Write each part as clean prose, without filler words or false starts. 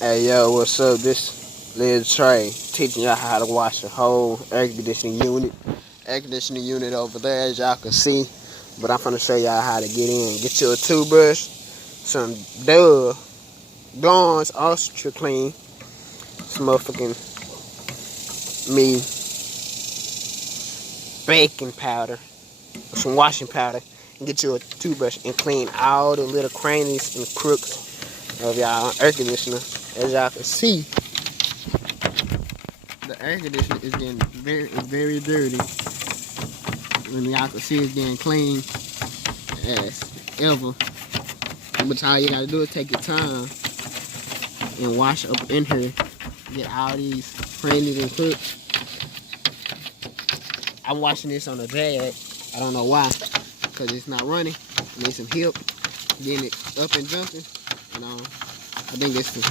Hey yo, what's up? This Liz Trey teaching y'all how to wash the whole air conditioning unit. Air conditioning unit over there, as y'all can see. But I'm gonna show y'all how to get in. Get you a toothbrush, some Dawn's Ultra Clean, some motherfucking me baking powder, some washing powder, and get you a toothbrush and clean all the little crannies and crooks of y'all air conditioner. As y'all can see, the air conditioner is getting very dirty. When y'all can see it's getting clean as ever. But all you gotta do is take your time and wash up in here. Get all these crannies and crooks. I'm washing this on a jag. I don't know why, because it's not running. Need some help getting it up and jumping. And I think it's the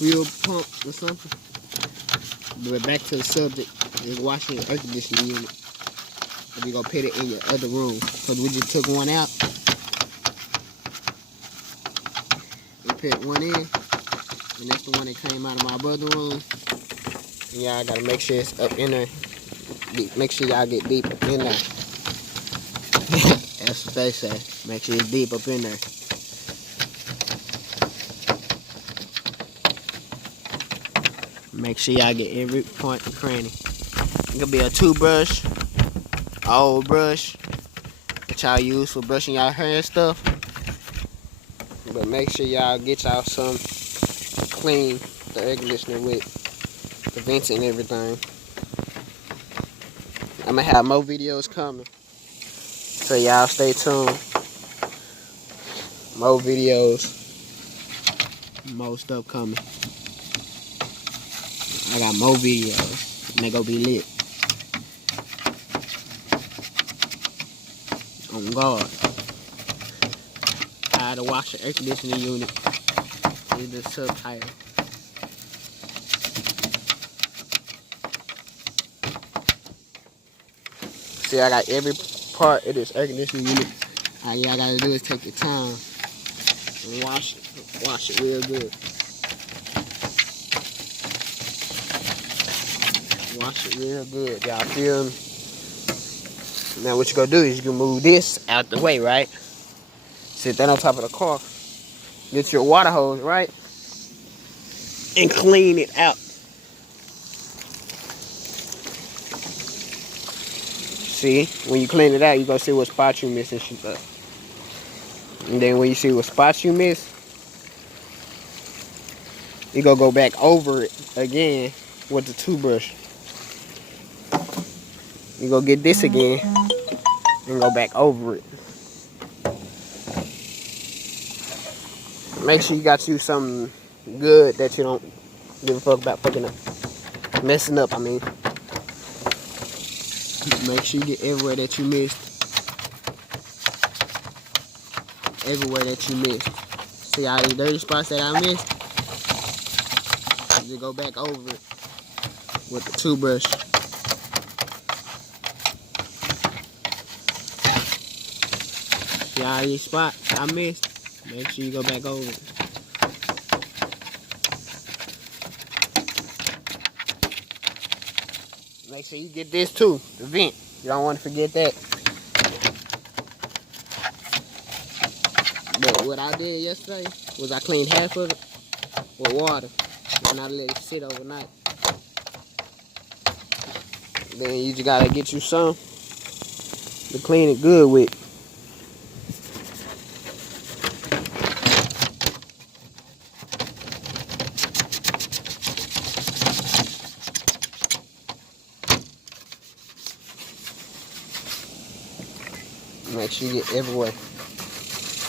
fuel pump or something. But back to the subject is washing your air conditioning unit. And you're gonna put it in your other room. Because we just took one out. We put one in. And that's the one that came out of my brother room. And y'all gotta make sure it's up in there. Make sure y'all get deep up in there. That's what they say. Make sure it's deep up in there. Make sure y'all get every point and cranny. It could be a toothbrush, an old brush that y'all use for brushing y'all hair and stuff. But make sure y'all get y'all some clean the air conditioner with the vents and everything. I'm gonna have more videos coming, so y'all stay tuned. More videos, more stuff coming. I got more videos, and they gonna be lit. On guard. How to wash the air conditioning unit is the subtitle. See, I got every part of this air conditioning unit. All y'all gotta do is take your time and wash it real good. Wash it real good, y'all feel me? Now what you gonna do is you can move this out the way, right? Sit that on top of the car. Get your water hose, right? And clean it out. See, when you clean it out, you gonna see what spots you miss and shit. And then when you see what spots you miss, you gonna go back over it again with the toothbrush. You go get this again and go back over it. Make sure you got you something good that you don't give a fuck about fucking up. Messing up, I mean. Make sure you get everywhere that you missed. Everywhere that you missed. See all these dirty spots that I missed? You go back over it with the toothbrush. See all these spots I missed? Make sure you go back over it. Make sure you get this too, the vent. You don't want to forget that. But what I did yesterday was I cleaned half of it with water and I let it sit overnight. Then you just gotta get you some to clean it good with. Make sure you get everywhere.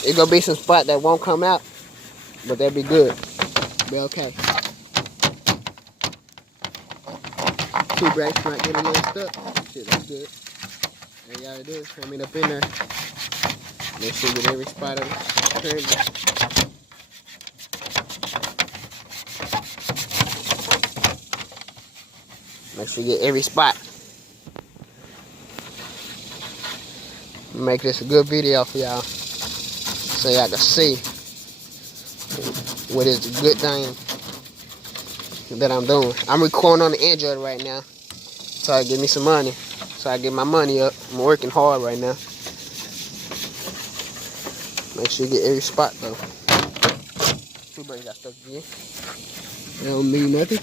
It's gonna be some spot that won't come out, but that'll be good. Be okay. Toothbrush might get a little stuck. Shit, that's good. All you gotta do is cram it up in there. Make sure you get every spot of it. Make sure you get every spot. Make this a good video for y'all, so y'all can see. what is the good thing that I'm doing. I'm recording on the Android right now, so I get me some money. So I get my money up. I'm working hard right now. Make sure you get every spot though. Two birds got stuck again. That don't mean nothing.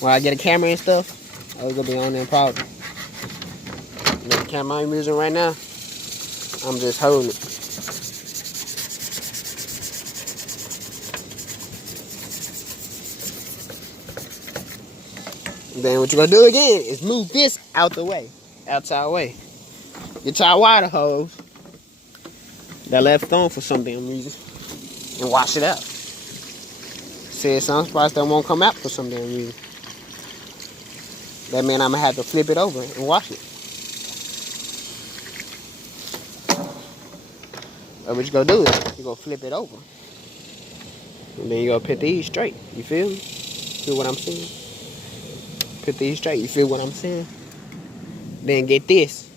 When I get a camera and stuff, I was gonna be on there probably. The camera I'm using right now, I'm just holding it. Then what you gonna do again is move this out the way, outside way. Get your water hose that left on for some damn reason and wash it out. See, some spots that won't come out for some damn reason. That means I'm gonna have to flip it over and wash it. But what you gonna do is you gonna flip it over, and then you gonna put these straight. You feel me? Feel what I'm saying? Put these straight. You feel what I'm saying? Then get this.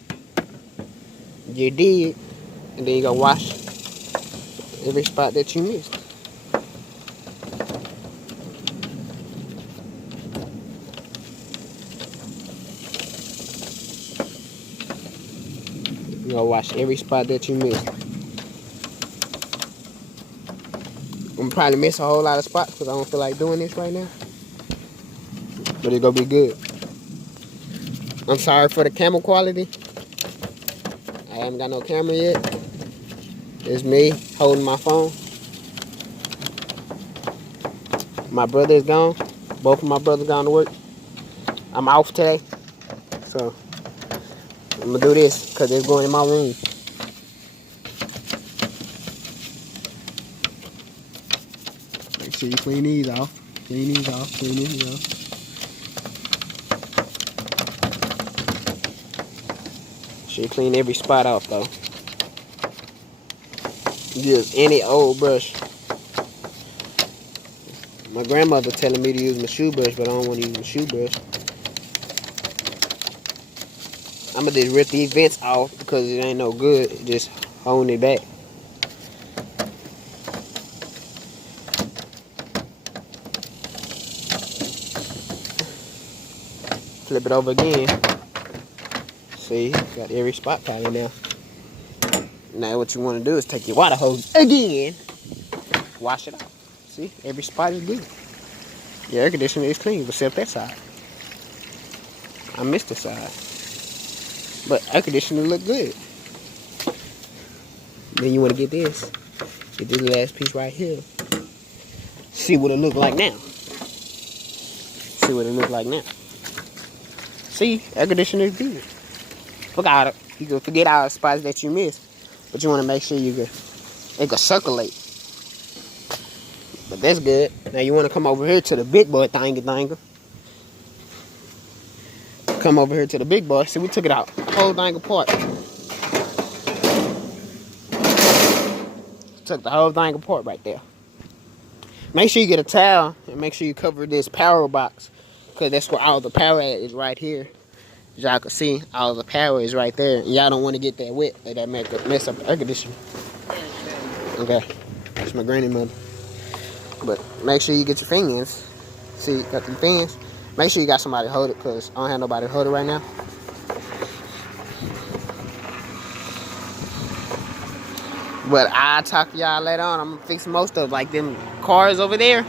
You did, and then you gonna wash every spot that you missed. You gonna wash every spot that you missed. I'm probably miss a whole lot of spots because I don't feel like doing this right now. But it's gonna be good. I'm sorry for the camera quality. I haven't got no camera yet. It's me holding my phone. My brother is gone. Both of my brothers gone to work. I'm off today. So I'm gonna do this because it's going in my room. Make sure you clean these off. Clean these off. Clean these off. Should clean every spot off though. Use any old brush. My grandmother telling me to use my shoe brush, but I don't want to use my shoe brush. I'm gonna just rip these vents off because it ain't no good. Just holding it back. Flip it over again. See, got every spot covered now. Now what you want to do is take your water hose again, wash it off. See, every spot is good. Your air conditioner is clean, except that side. I missed the side, but air conditioner look good. Then you want to get this last piece right here. See what it look like now. See what it look like now. See, air conditioner is good. Forgot it. You can forget all the spots that you missed, but you want to make sure it can circulate. But that's good. Now you want to come over here to the big boy thingy. Come over here to the big boy. See, we took it out, whole thing apart. Took the whole thing apart right there. Make sure you get a towel and make sure you cover this power box, because that's where all the power at is right here. As y'all can see, all the power is right there. Y'all don't want to get that wet, that mess up the air conditioner. Okay, that's my granny mother. But make sure you get your fans. See, got the fans. Make sure you got somebody to hold it, because I don't have nobody to hold it right now. But I'll talk to y'all later on. I'm gonna fix most of like them cars over there.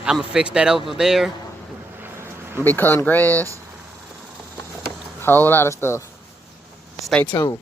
I'm gonna fix that over there. I'm gonna be cutting grass. Whole lot of stuff. Stay tuned.